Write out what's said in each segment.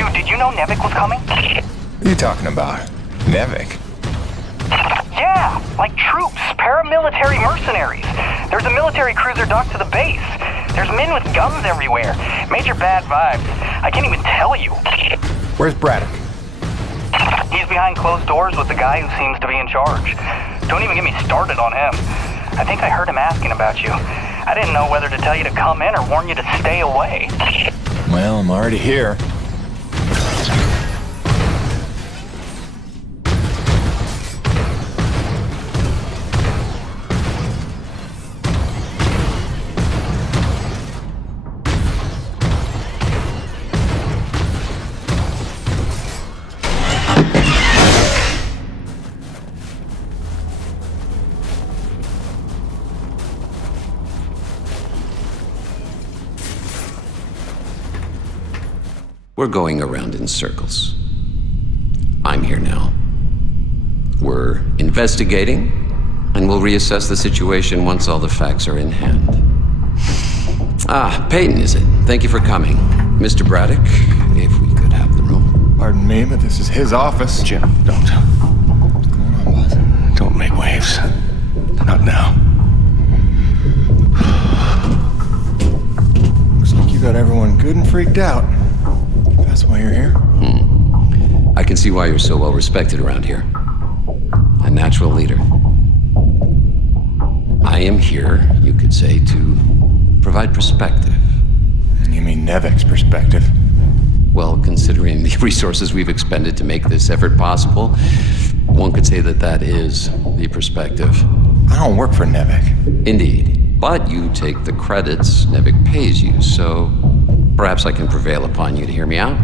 Dude, did you know Nevik was coming? What are you talking about? Nevik? Yeah, like troops, paramilitary mercenaries. There's a military cruiser docked to the base. There's men with guns everywhere. Major bad vibes. I can't even tell you. Where's Braddock? He's behind closed doors with the guy who seems to be in charge. Don't even get me started on him. I think I heard him asking about you. I didn't know whether to tell you to come in or warn you to stay away. Well, I'm already here. We're going around in circles. I'm here now. We're investigating, and we'll reassess the situation once all the facts are in hand. Ah, Peyton, is it? Thank you for coming. Mr. Braddock, if we could have the room. Pardon me, but this is his office. Jim, don't. Don't make waves. Not now. Looks like you got everyone good and freaked out. That's why you're here? I can see why you're so well respected around here. A natural leader. I am here, you could say, to provide perspective. You mean Nevik's perspective? Well, considering the resources we've expended to make this effort possible, one could say that that is the perspective. I don't work for Nevik. Indeed. But you take the credits Nevik pays you, so perhaps I can prevail upon you to hear me out.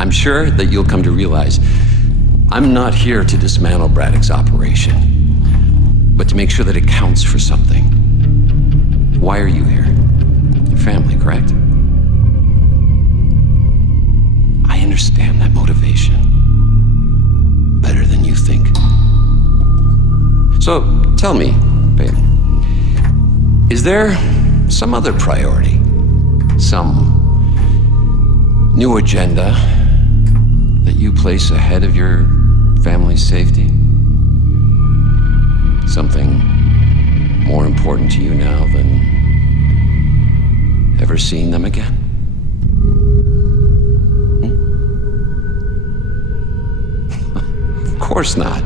I'm sure that you'll come to realize I'm not here to dismantle Braddock's operation, but to make sure that it counts for something. Why are you here? Your family, correct? I understand that motivation better than you think. So, tell me, Peyton, is there some other priority? Some new agenda that you place ahead of your family's safety? Something more important to you now than ever seeing them again? Of course not.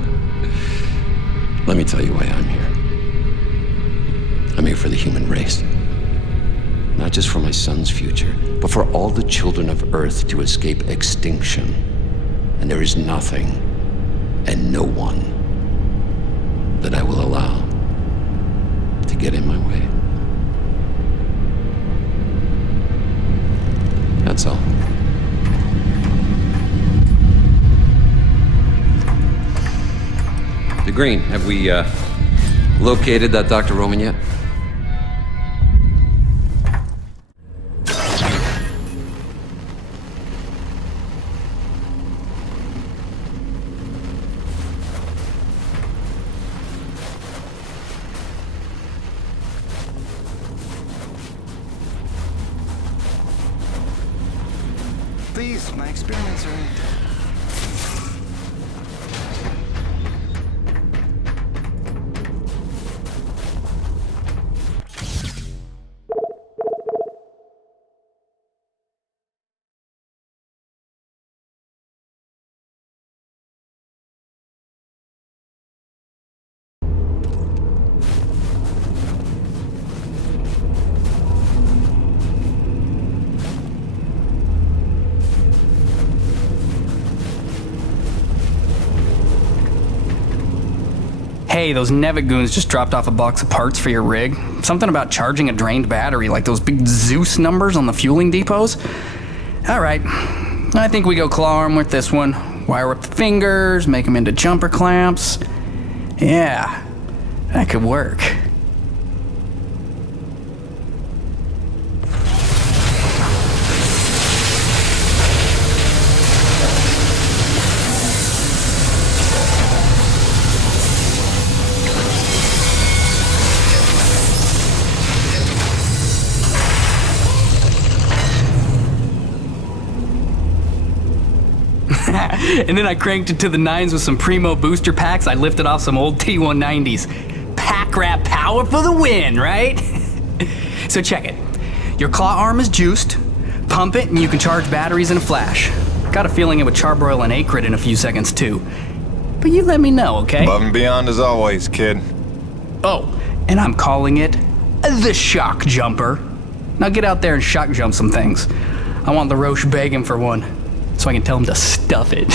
Let me tell you why I'm here. I'm here for the human race. Not just for my son's future, but for all the children of Earth to escape extinction. And there is nothing and no one that I will allow to get in my way. That's all. The Green, have we located that Dr. Roman yet? Please, my experiments are... Hey, those Nevik goons just dropped off a box of parts for your rig. Something about charging a drained battery, like those big Zeus numbers on the fueling depots. Alright, I think we go claw arm with this one. Wire up the fingers, make them into jumper clamps. Yeah, that could work. And then I cranked it to the nines with some Primo booster packs. I lifted off some old T190s. Pack rat power for the win, right? So check it. Your claw arm is juiced. Pump it and you can charge batteries in a flash. Got a feeling it would charbroil an acrid in a few seconds too. But you let me know, okay? Above and beyond as always, kid. Oh, and I'm calling it the shock jumper. Now get out there and shock jump some things. I want the Roche begging for one, so I can tell him to stuff it.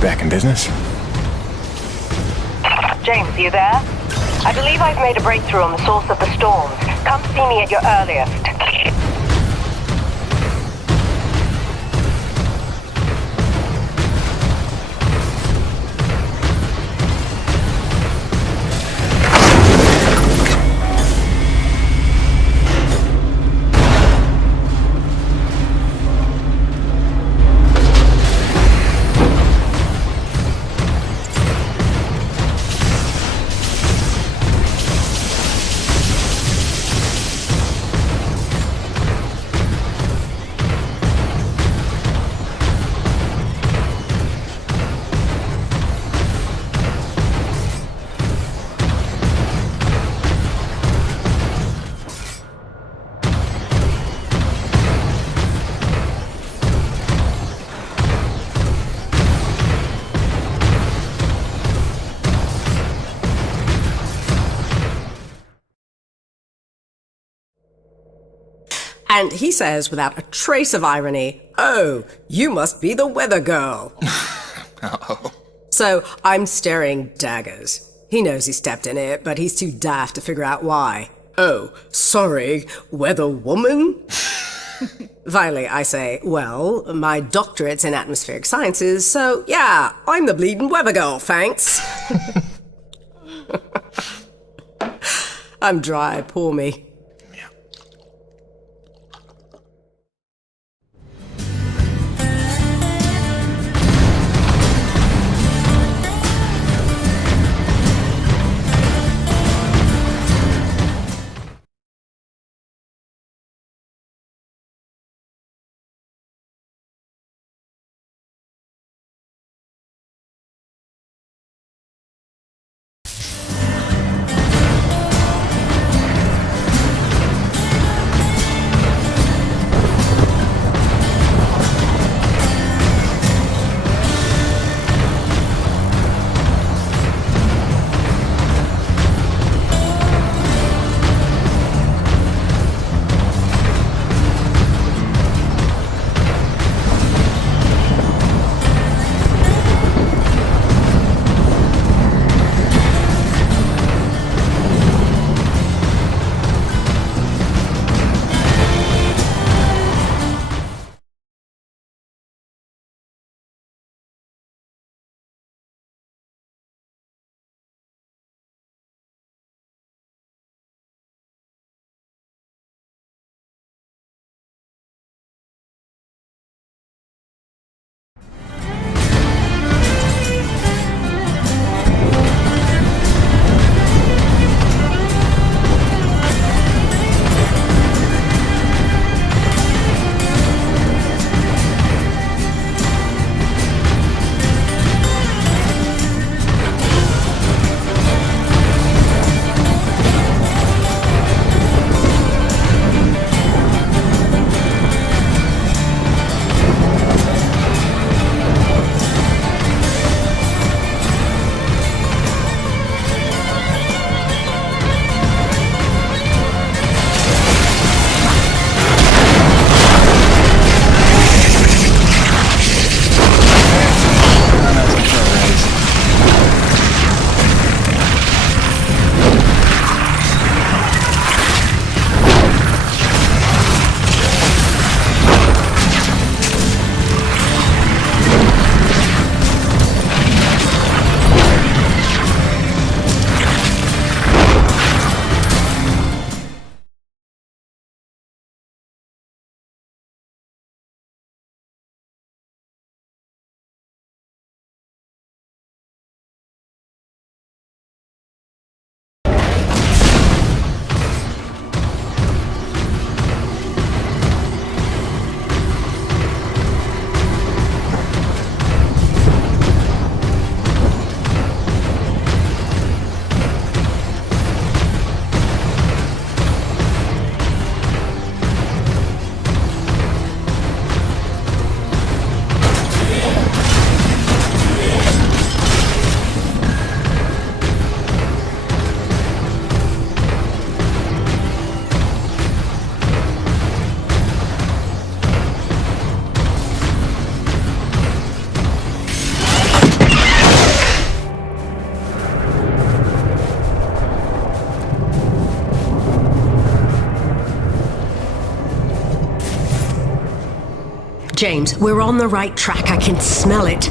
back in business? James, you there? I believe I've made a breakthrough on the source of the storms. Come see me at your earliest. And he says, without a trace of irony, "Oh, you must be the weather girl." Oh. So I'm staring daggers. He knows he stepped in it, but he's too daft to figure out why. "Oh, sorry, weather woman?" Finally, I say, "Well, my doctorate's in atmospheric sciences, so yeah, I'm the bleeding weather girl, thanks." I'm dry, poor me. James, we're on the right track. I can smell it.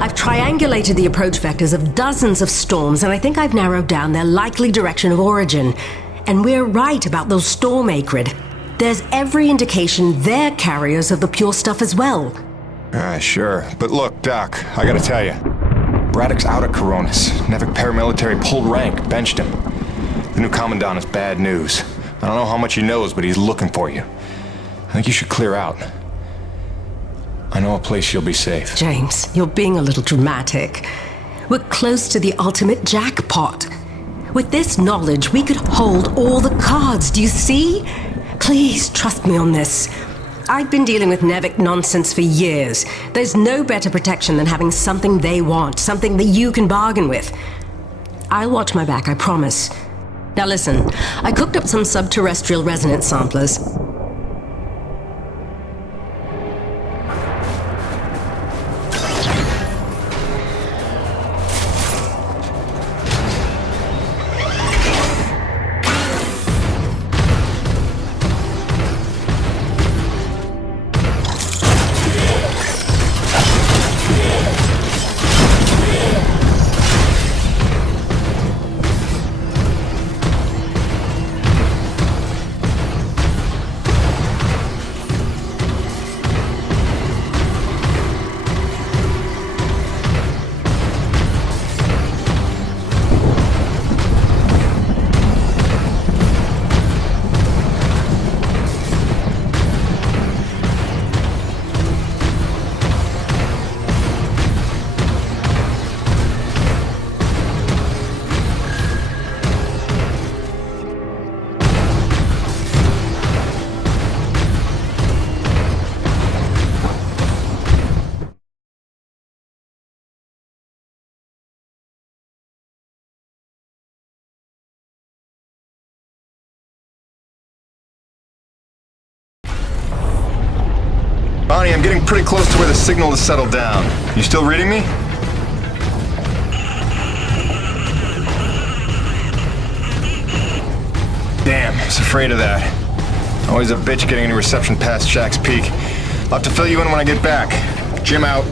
I've triangulated the approach vectors of dozens of storms, and I think I've narrowed down their likely direction of origin. And we're right about those storm acrid. There's every indication they're carriers of the pure stuff as well. Sure. But look, Doc, I gotta tell you. Braddock's out at Coronis. Nevik paramilitary pulled rank, benched him. The new commandant is bad news. I don't know how much he knows, but he's looking for you. I think you should clear out. I know a place you'll be safe. James, you're being a little dramatic. We're close to the ultimate jackpot. With this knowledge, we could hold all the cards, do you see? Please, trust me on this. I've been dealing with Nevik nonsense for years. There's no better protection than having something they want, something that you can bargain with. I'll watch my back, I promise. Now listen, I cooked up some subterrestrial resonance samplers. Bonnie, I'm getting pretty close to where the signal has settled down. You still reading me? Damn, I was afraid of that. Always a bitch getting any reception past Shack's Peak. I'll have to fill you in when I get back. Jim out.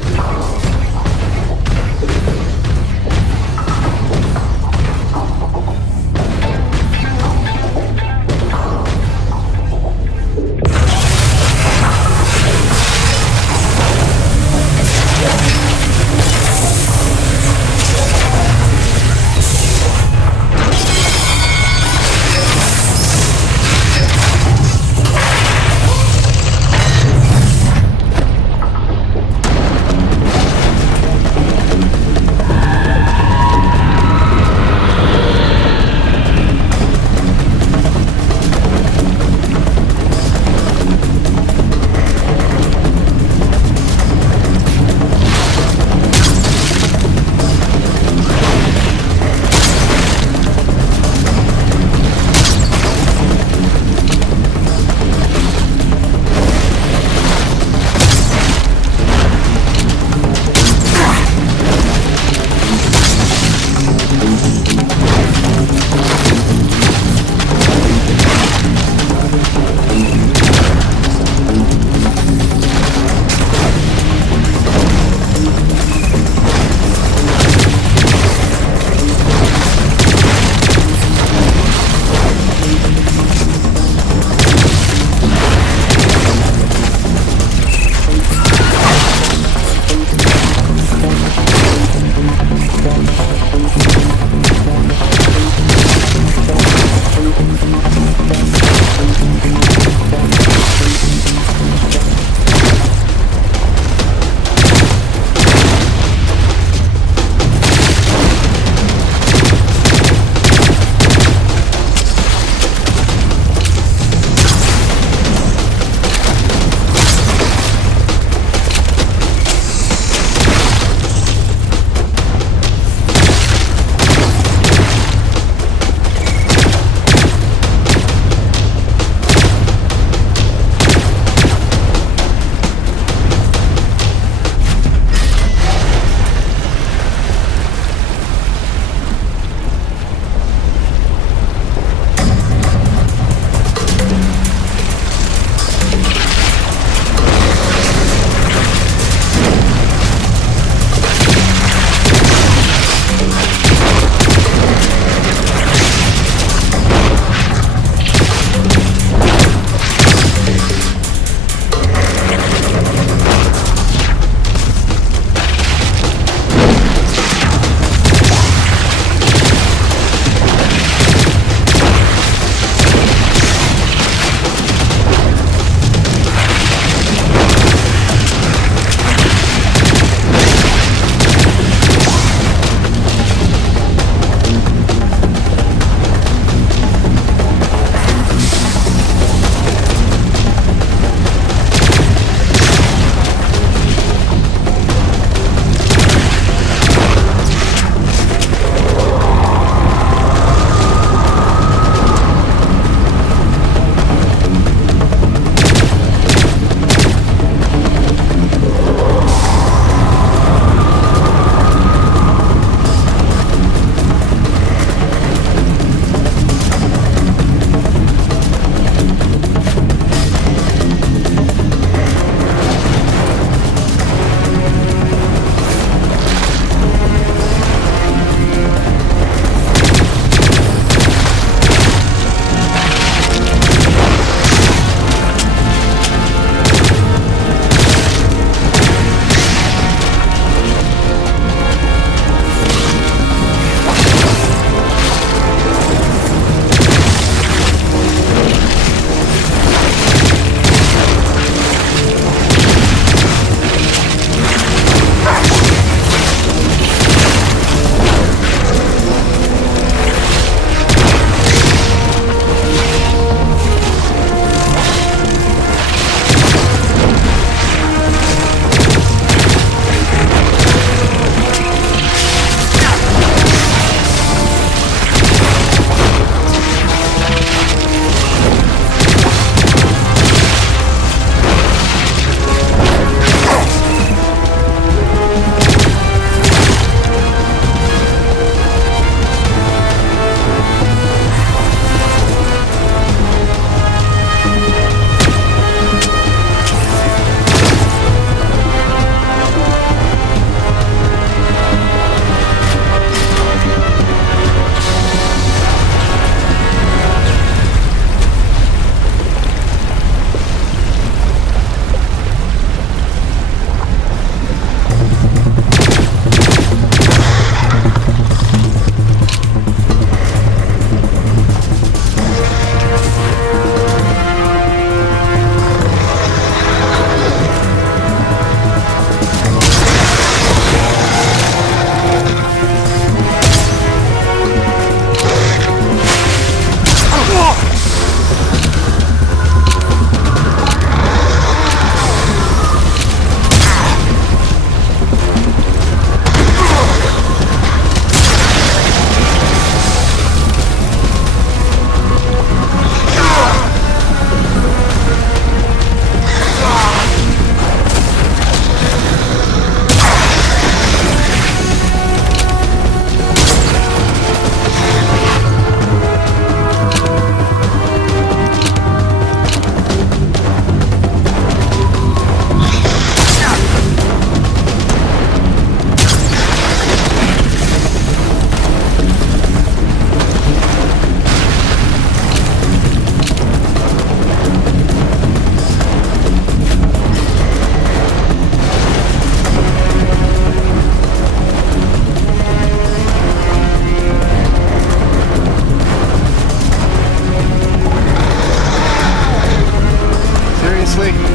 Seriously?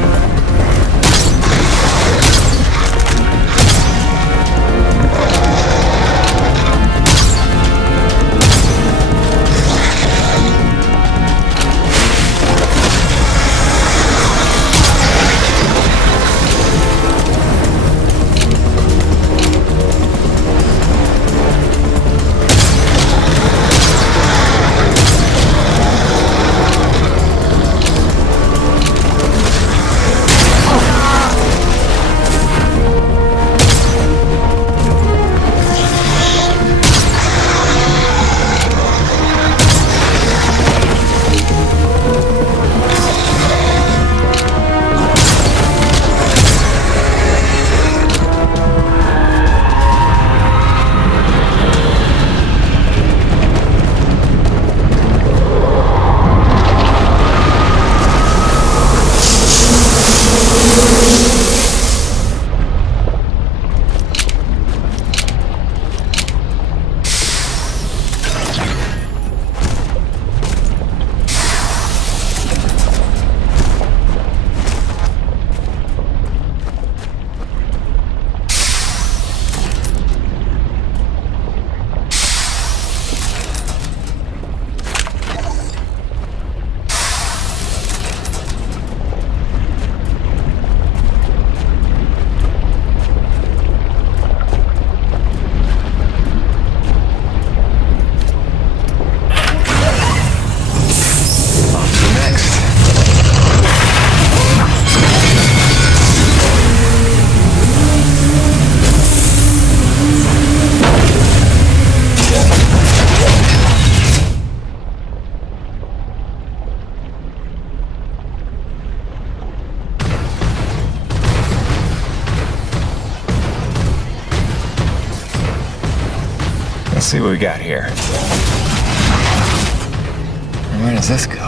Let's see what we got here. Where does this go?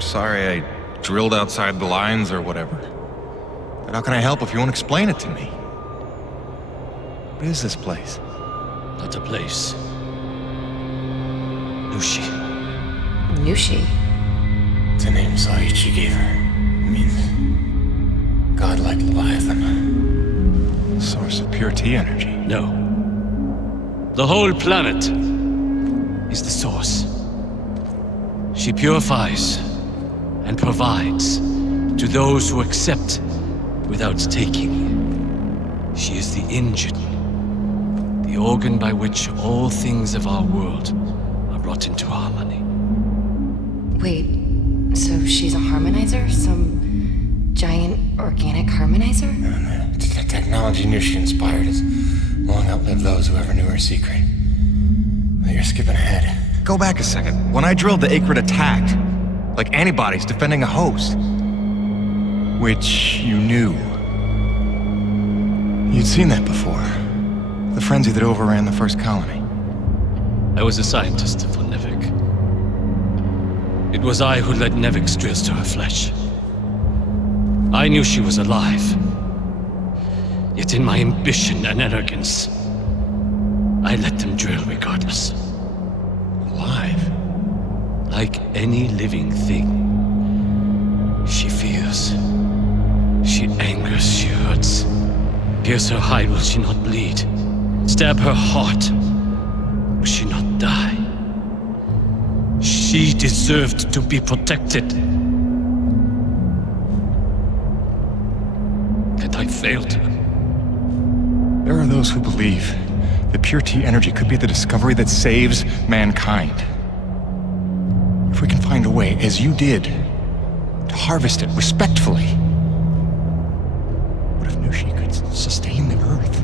Sorry I drilled outside the lines or whatever. But how can I help if you won't explain it to me? What is this place? Not a place. Nushi. Nushi? It's a name Saichi gave her. It means godlike Leviathan. Source of pure T energy. No. The whole planet is the source. She purifies and provides to those who accept without taking. She is the engine, the organ by which all things of our world are brought into harmony. Wait, so she's a harmonizer? Some giant organic harmonizer? No. The technology Nushi inspired has long outlived those who ever knew her secret. But you're skipping ahead. Go back a second. When I drilled, the Acrid attacked. Like antibodies defending a host. Which you knew. You'd seen that before. The frenzy that overran the first colony. I was a scientist for Nevik. It was I who led Nevik Strills to her flesh. I knew she was alive. Yet in my ambition and arrogance, I let them drill regardless. Alive? Like any living thing. She fears. She angers, she hurts. Pierce her hide, will she not bleed? Stab her heart, will she not die? She deserved to be protected. And I failed her. There are those who believe that pure T energy could be the discovery that saves mankind. If we can find a way, as you did, to harvest it respectfully. What if Nushi could sustain the Earth?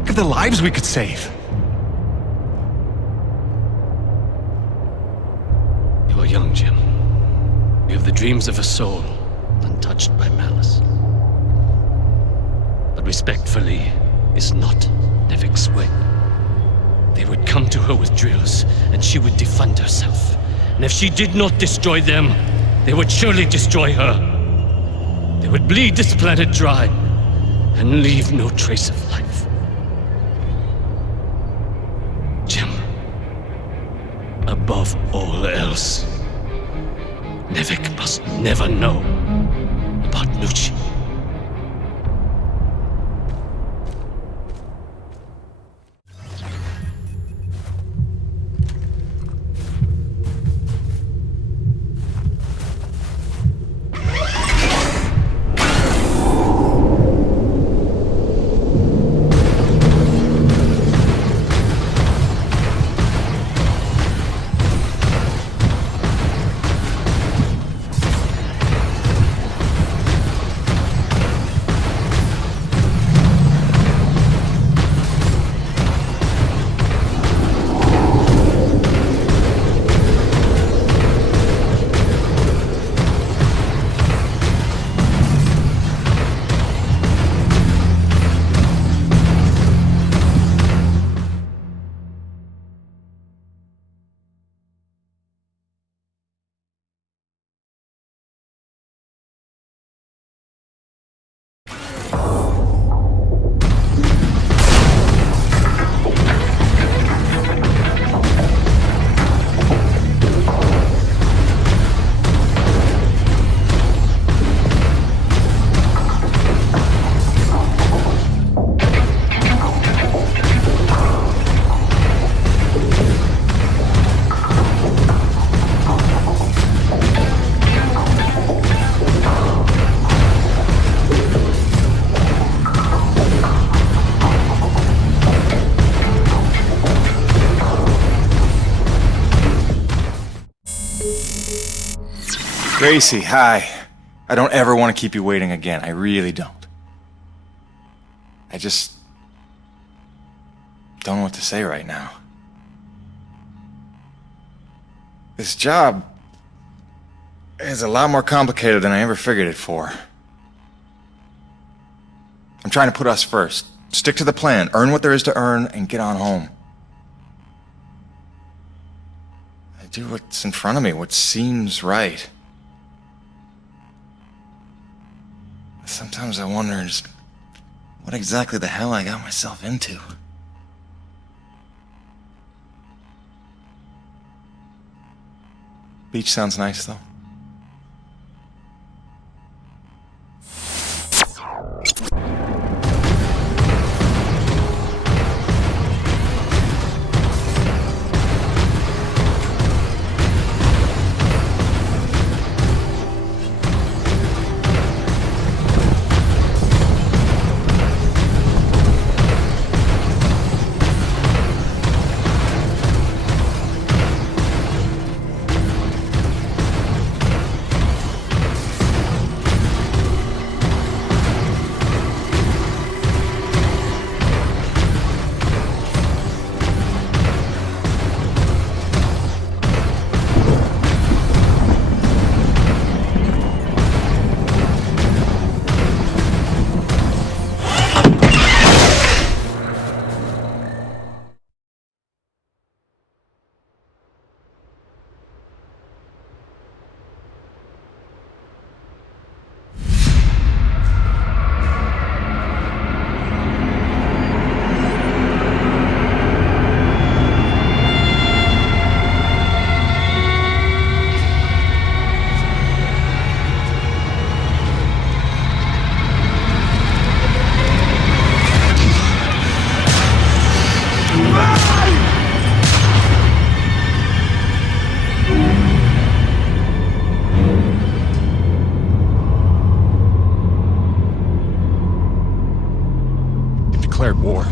Look at the lives we could save. You are young, Jim. You have the dreams of a soul, untouched by malice. But respectfully is not Nevik's way. They would come to her with drills, and she would defend herself. And if she did not destroy them, they would surely destroy her. They would bleed this planet dry, and leave no trace of life. Jim, above all else, Nevik must never know about Nushi. Gracie, hi. I don't ever want to keep you waiting again. I really don't. I just don't know what to say right now. This job is a lot more complicated than I ever figured it for. I'm trying to put us first. Stick to the plan, earn what there is to earn, and get on home. I do what's in front of me, what seems right. Sometimes I wonder just what exactly the hell I got myself into. Beach sounds nice, though. declared war.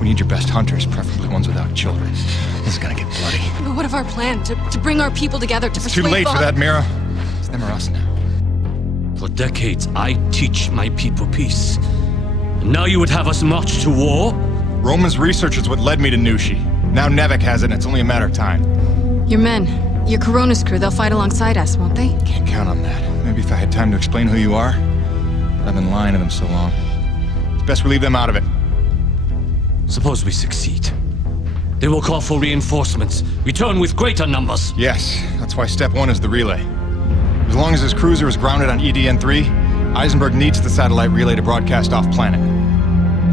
We need your best hunters, preferably ones without children. This is gonna get bloody. But what of our plan? To bring our people together to It's too late for that, Mira. It's them or us now. For decades, I teach my people peace. And now you would have us march to war? Roman's research is what led me to Nushi. Now Nevek has it, and it's only a matter of time. Your men, your Corona's crew, they'll fight alongside us, won't they? Can't count on that. Maybe if I had time to explain who you are. But I've been lying to them so long. It's best we leave them out of it. Suppose we succeed. They will call for reinforcements. Return with greater numbers. Yes, that's why step one is the relay. As long as his cruiser is grounded on EDN-3, Eisenberg needs the satellite relay to broadcast off planet.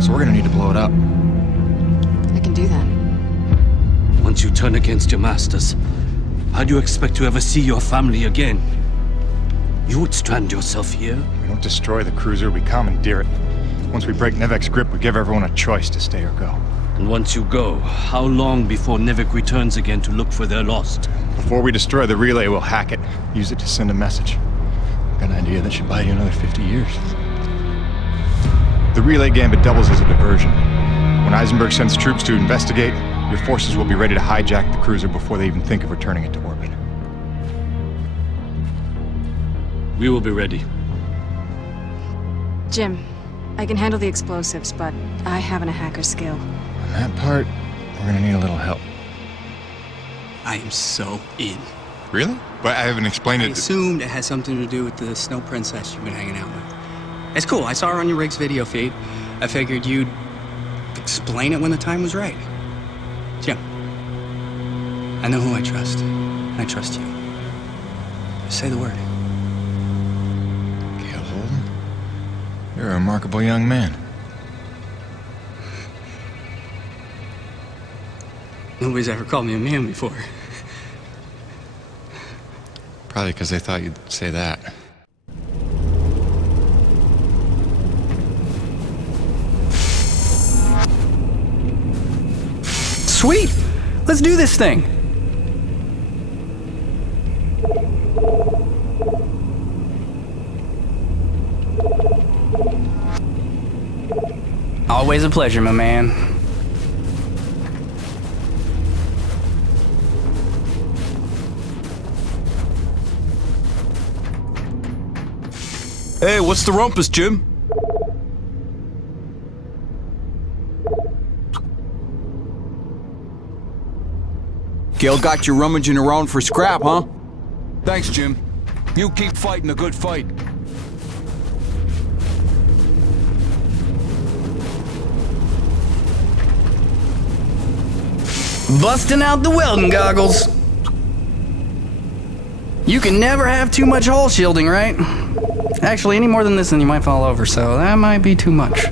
So we're gonna need to blow it up. I can do that. Once you turn against your masters, how do you expect to ever see your family again? You would strand yourself here? We don't destroy the cruiser, we commandeer it. Once we break Nevek's grip, we give everyone a choice to stay or go. And once you go, how long before Nevek returns again to look for their lost? Before we destroy the relay, we'll hack it. Use it to send a message. Got an idea that should buy you another 50 years. The relay gambit doubles as a diversion. When Eisenberg sends troops to investigate, your forces will be ready to hijack the cruiser before they even think of returning it to orbit. We will be ready. Jim, I can handle the explosives, but I haven't a hacker skill. On that part, we're gonna need a little help. I am so in. Really? But I haven't explained I it. assumed it has something to do with the snow princess you've been hanging out with. It's cool, I saw her on your rig's video feed. I figured you'd explain it when the time was right. Jim, I know who I trust. I trust you. Just say the word. Gale Holden? You're a remarkable young man. Nobody's ever called me a man before. Probably because they thought you'd say that. Sweet! Let's do this thing! Always a pleasure, my man. Hey, what's the rumpus, Jim? Gale got you rummaging around for scrap, huh? Thanks, Jim. You keep fighting a good fight. Busting out the welding goggles. You can never have too much hull shielding, right? Actually, any more than this and you might fall over, so that might be too much.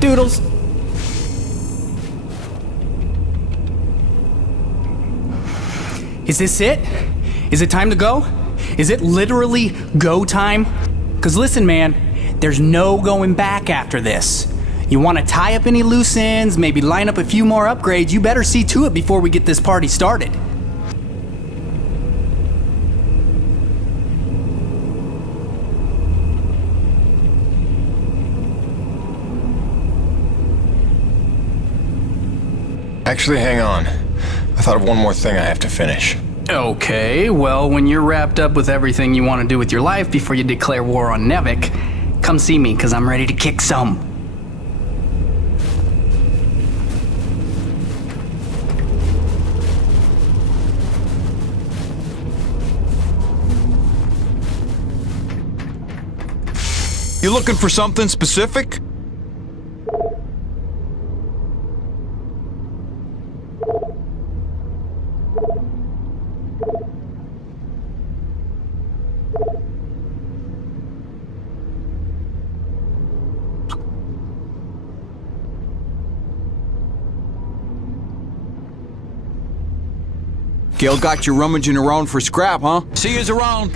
Doodles. Is this it? Is it time to go? Is it literally go time? Cause listen, man, there's no going back after this. You wanna tie up any loose ends, maybe line up a few more upgrades, you better see to it before we get this party started. Actually, hang on. I thought of one more thing I have to finish. Okay, well, when you're wrapped up with everything you want to do with your life before you declare war on Nevek, come see me, because I'm ready to kick some. You looking for something specific? Gail got you rummaging around for scrap, huh? See yous around.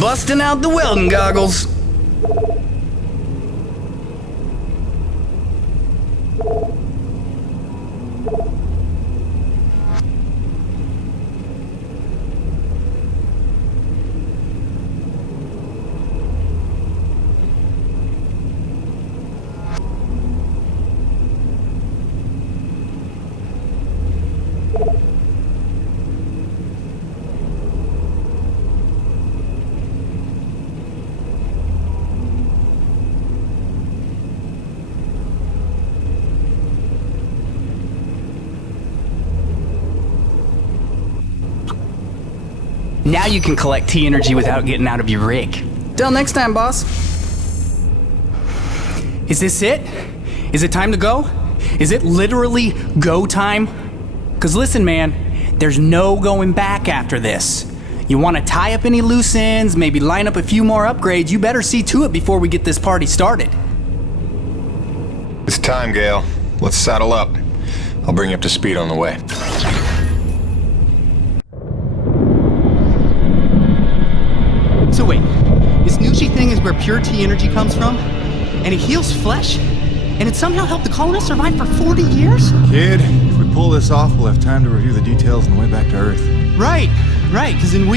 Busting out the welding goggles. Now you can collect T energy without getting out of your rig. Till next time, boss. Is this it? Is it time to go? Is it literally go time? Cause listen, man, there's no going back after this. You want to tie up any loose ends, maybe line up a few more upgrades, you better see to it before we get this party started. It's time, Gale. Let's saddle up. I'll bring you up to speed on the way. So wait, this Nushi thing is where pure T energy comes from? And it heals flesh? And it somehow helped the colonists survive for 40 years? Kid, if we pull this off, we'll have time to review the details on the way back to Earth. Right, because then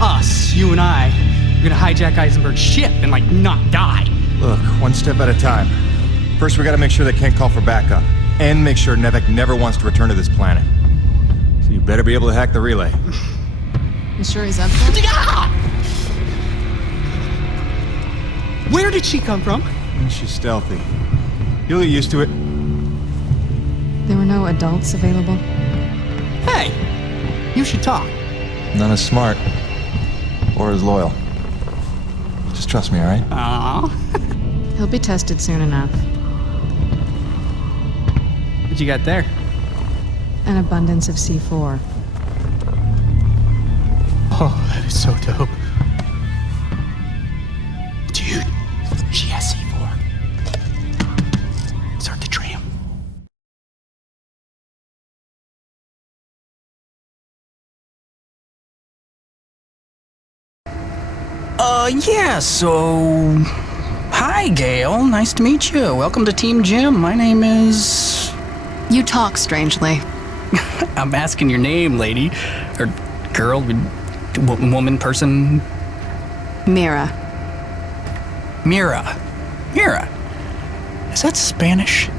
us, you and I, we're gonna hijack Eisenberg's ship and, not die. Look, one step at a time. First, we gotta make sure they can't call for backup. And make sure Nevek never wants to return to this planet. So you better be able to hack the relay. You sure he's up for it? Where did she come from? She's stealthy. You'll get used to it. There were no adults available? Hey, you should talk. Not as smart. Or as loyal. Just trust me, alright? Aww. He'll be tested soon enough. What you got there? An abundance of C4. Oh, that is so dope. Dude, she has C4. Start the tram. Yeah, so... Hi, Gail. Nice to meet you. Welcome to Team Jim. My name is... You talk strangely. I'm asking your name, lady. Or girl, woman, person... Mira. Mira. Is that Spanish?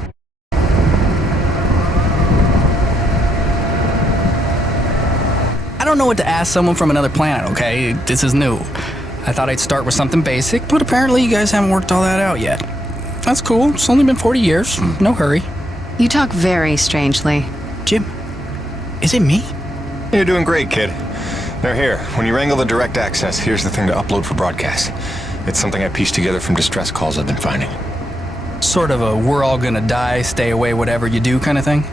I don't know what to ask someone from another planet, okay? This is new. I thought I'd start with something basic, but apparently you guys haven't worked all that out yet. That's cool. It's only been 40 years. No hurry. You talk very strangely. Jim, is it me? You're doing great, kid. Now here, when you wrangle the direct access, here's the thing to upload for broadcast. It's something I pieced together from distress calls I've been finding. Sort of a we're all gonna die, stay away, whatever you do kind of thing?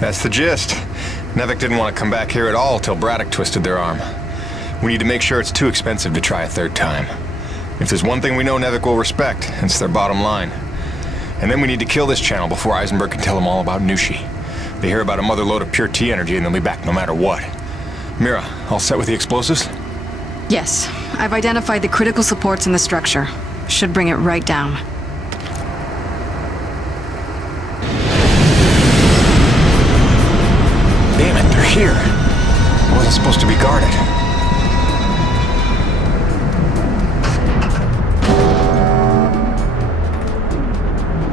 That's the gist. Nevek didn't want to come back here at all till Braddock twisted their arm. We need to make sure it's too expensive to try a third time. If there's one thing we know Nevek will respect, it's their bottom line. And then we need to kill this channel before Eisenberg can tell them all about Nushi. They hear about a mother load of pure T energy and they'll be back no matter what. Mira, all set with the explosives? Yes, I've identified the critical supports in the structure. Should bring it right down. Damn it, they're here. It wasn't supposed to be guarded.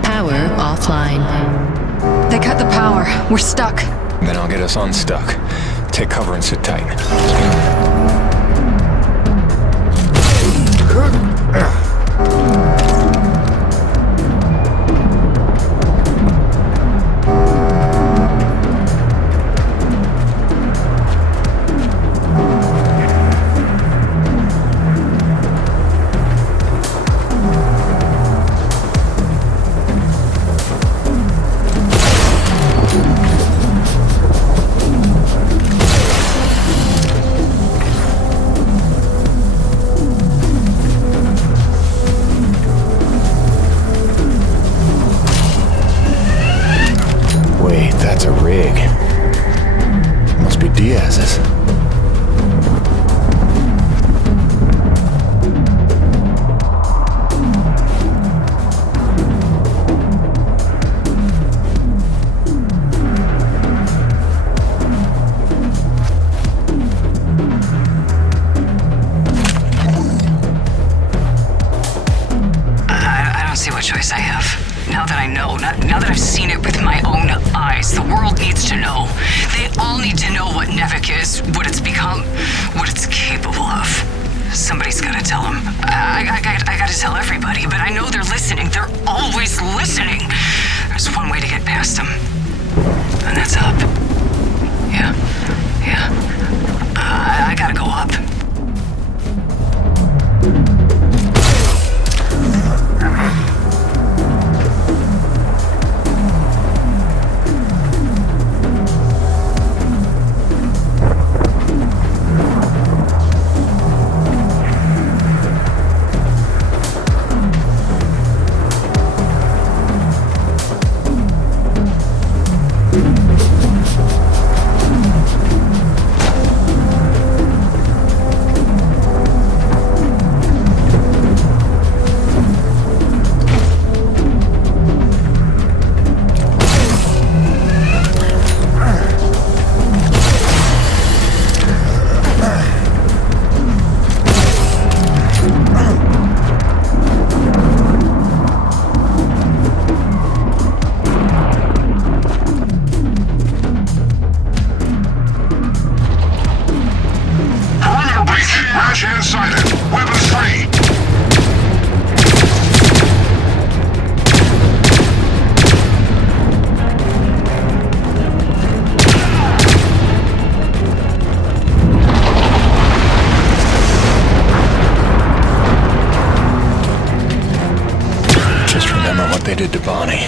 Power offline. They cut the power. We're stuck. Then I'll get us unstuck. Take cover and sit tight. big. Must be Diaz's. I don't see what choice I have. Now that I know, now that I've seen it with my own eyes, the world needs to know. They all need to know what Nevik is, what it's become, what it's capable of. Somebody's gotta tell them. I gotta tell everybody, but I know they're listening. They're always listening. There's one way to get past them, and that's up. Yeah. I gotta go up. They did to Bonnie.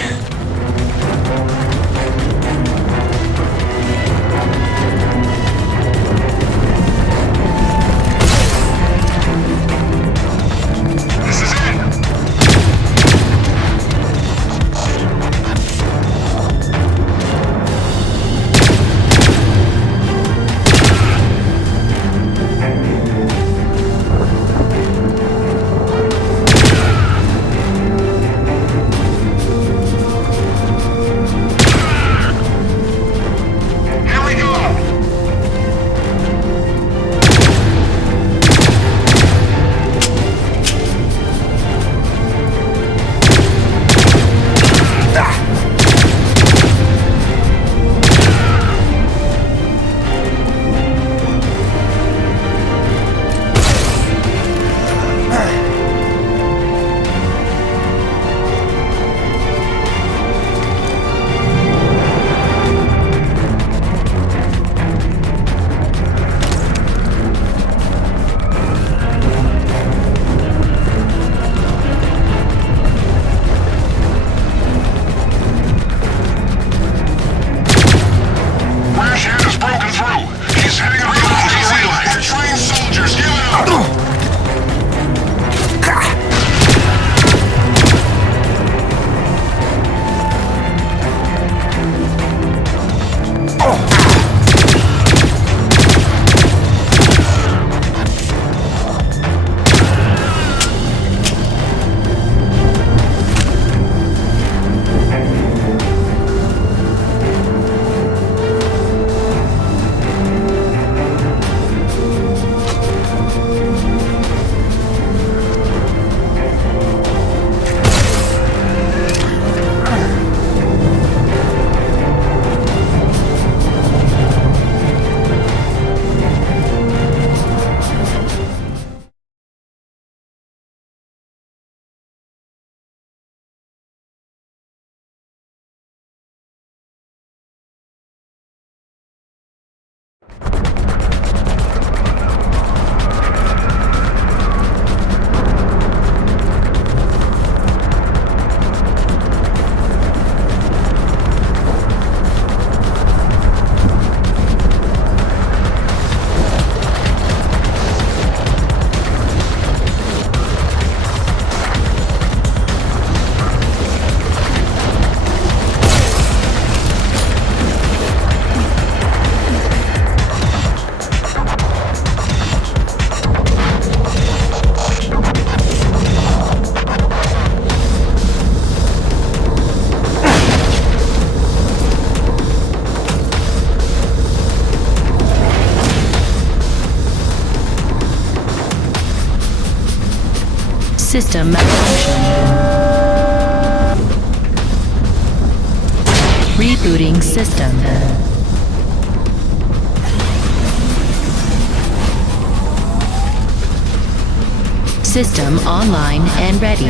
System malfunction. Rebooting system. System online and ready.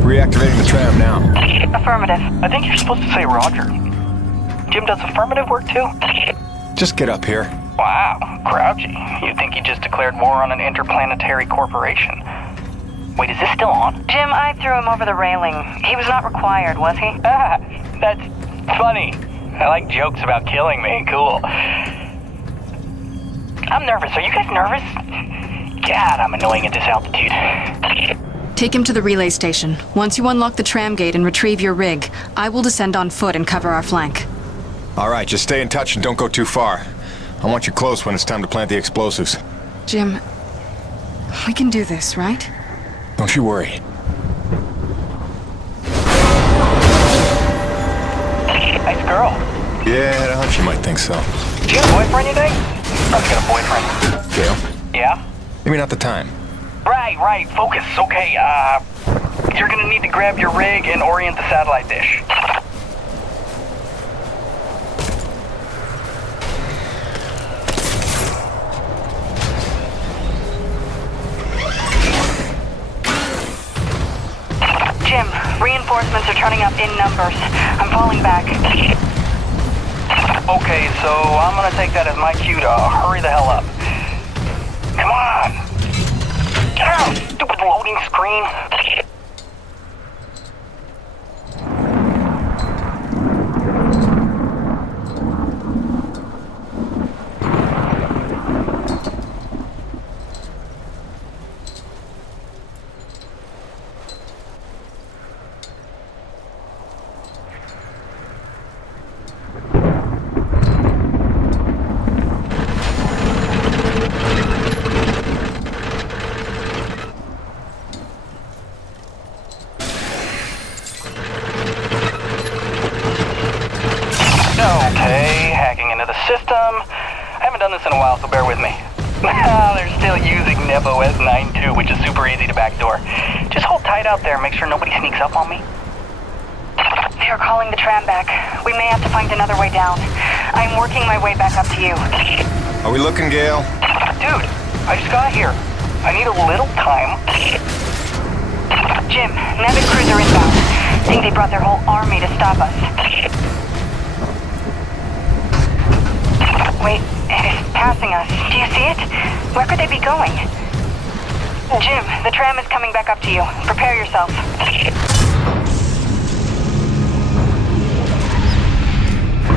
Reactivating the tram now. Affirmative. I think you're supposed to say Roger. Jim does affirmative work too? Just get up here. Wow, grouchy. You'd think he just declared war on an interplanetary corporation. Wait, is this still on? Jim, I threw him over the railing. He was not required, was he? Ah, that's funny. I like jokes about killing me. Cool. I'm nervous. Are you guys nervous? God, I'm annoying at this altitude. Take him to the relay station. Once you unlock the tram gate and retrieve your rig, I will descend on foot and cover our flank. All right, just stay in touch and don't go too far. I want you close when it's time to plant the explosives. Jim, we can do this, right? Don't you worry. Nice girl. Yeah, I thought you might think so. Do you have a boyfriend, you think? Probably got a boyfriend. Gail? Yeah? Maybe not the time. Right. Focus. Okay, you're gonna need to grab your rig and orient the satellite dish. Jim, reinforcements are turning up in numbers. I'm falling back. Okay, so I'm gonna take that as my cue to hurry the hell up. Come on! Ow, stupid loading screen. Okay, hacking into the system. I haven't done this in a while, so bear with me. They're still using NevOS 9.2, which is super easy to backdoor. Just hold tight out there, make sure nobody sneaks up on me. They are calling the tram back. We may have to find another way down. I'm working my way back up to you. Are we looking, Gail? Dude, I just got here. I need a little time. Jim, Navic cruiser inbound. Think they brought their whole army to stop us. Wait, it is passing us. Do you see it? Where could they be going? Jim, the tram is coming back up to you. Prepare yourself.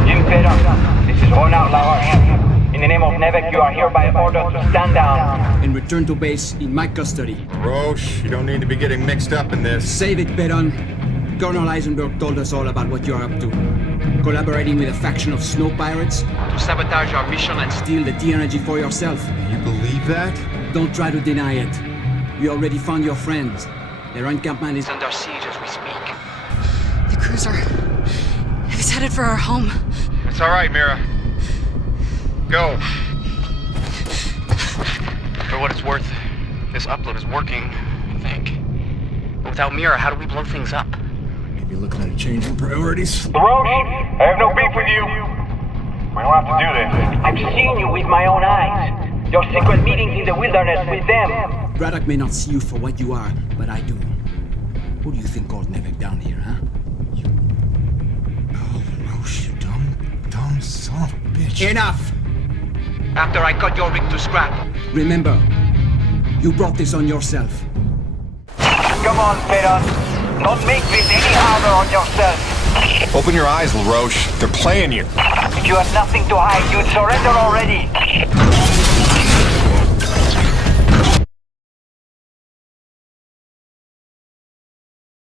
Jim, fed up. This is all out loud. In the name of Nevek, you are hereby ordered to stand down. And return to base in my custody. Roche, you don't need to be getting mixed up in this. Save it, Perron. Colonel Eisenberg told us all about what you're up to. Collaborating with a faction of snow pirates to sabotage our mission and steal the T-energy for yourself. You believe that? Don't try to deny it. You already found your friends. Their encampment is under siege as we speak. The cruiser is headed for our home. It's all right, Mira. Go. For what it's worth, this upload is working, I think. But without Mira, how do we blow things up? Maybe looking at a change in priorities. Roche, I have no beef with you. We don't have to do this. I've seen you with my own eyes. Your secret meetings in the wilderness with them. Braddock may not see you for what you are, but I do. Who do you think called Nevek down here, huh? Roche, you dumb son of a bitch. Enough! After I cut your rig to scrap. Remember, you brought this on yourself. Come on, Perron. Don't make this any harder on yourself. Open your eyes, LaRoche. They're playing you. If you had nothing to hide, you'd surrender already.